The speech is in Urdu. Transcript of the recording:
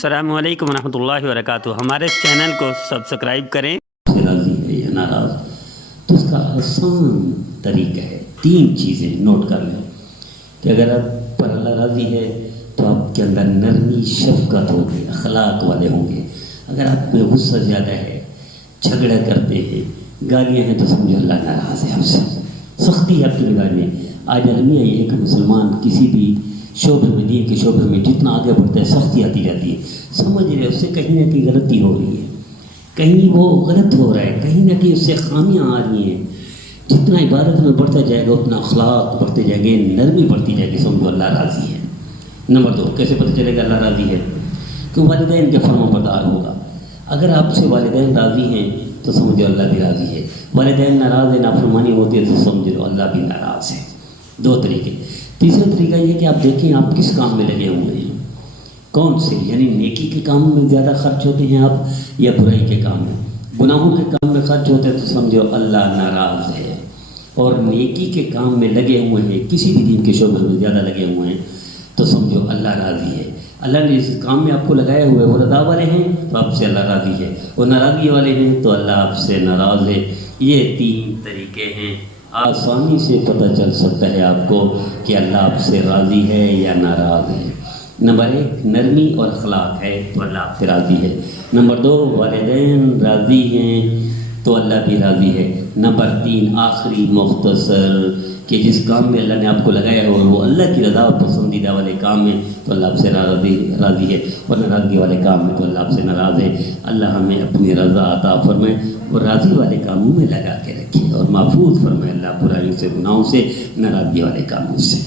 السلام علیکم ورحمۃ اللہ وبرکاتہ۔ ہمارے چینل کو سبسکرائب کریں۔ راضی ہے یا ناراض، تو اس کا آسان طریقہ ہے، 3 چیزیں نوٹ کر لیں کہ اگر آپ پر اللہ راضی ہے تو آپ کے اندر نرمی شفقت ہوگی، اخلاق والے ہوں گے۔ اگر آپ میں غصہ زیادہ ہے، جھگڑا کرتے ہیں، گالیاں ہیں، تو سمجھو اللہ ناراض ہے آپ سے، سختی ہے آپ کی نگاہ میں۔ آج المیہ یہ ہے کہ مسلمان کسی بھی شعبے میں، دین کے شعبے میں جتنا آگے بڑھتا ہے سختی آتی جاتی ہے، سمجھ رہے اس سے کہیں نہ کہیں غلطی ہو رہی ہے، کہیں وہ غلط ہو رہا ہے، کہیں نہ کہیں اس سے خامیاں آ رہی ہیں۔ جتنا عبادت میں بڑھتا جائے گا اتنا اخلاق بڑھتے جائیں گے، نرمی بڑھتی جائے گی، سمجھو اللہ راضی ہے۔ نمبر 2، کیسے پتہ چلے گا اللہ راضی ہے؟ کہ والدین کے فرما بردار ہوگا۔ اگر آپ سے والدین راضی ہیں تو سمجھو اللہ بھی راضی ہے، والدین ناراض ہیں، نافرمانی ہوتی ہے تو سمجھ لو اللہ بھی ناراض ہے۔ 2 طریقے۔ تیسرا طریقہ یہ کہ آپ دیکھیں آپ کس کام میں لگے ہوئے ہیں، کون سے، یعنی نیکی کے کام میں زیادہ خرچ ہوتے ہیں آپ یا برائی کے کام میں؟ گناہوں کے کام میں خرچ ہوتے ہیں تو سمجھو اللہ ناراض ہے، اور نیکی کے کام میں لگے ہوئے ہیں، کسی بھی دین کے شعبے میں زیادہ لگے ہوئے ہیں تو سمجھو اللہ راضی ہے۔ اللہ نے اس کام میں آپ کو لگائے ہوئے، وہ رضا والے ہیں تو آپ سے اللہ راضی ہے، وہ ناراضگی والے ہیں تو اللہ آپ سے ناراض ہے۔ یہ 3 طریقے ہیں، آسانی سے پتہ چل سکتا ہے آپ کو کہ اللہ آپ سے راضی ہے یا ناراض ہے۔ نمبر 1 نرمی اور اخلاق ہے تو اللہ آپ سے راضی ہے۔ نمبر 2 والدین راضی ہیں تو اللہ بھی راضی ہے۔ نمبر 3 آخری مختصر کہ جس کام میں اللہ نے آپ کو لگایا ہو وہ اللہ کی رضا اور پسندیدہ والے کام میں تو اللہ آپ سے راضی ہے، اور ناراضگی والے کام میں تو اللہ آپ سے ناراض ہے۔ اللہ ہمیں اپنی رضا عطا فرمائے اور راضی والے کاموں میں لگا کے رکھے، اور محفوظ فرمائے اللہ برائیوں سے، گناہوں سے، ناراضگی والے کاموں سے۔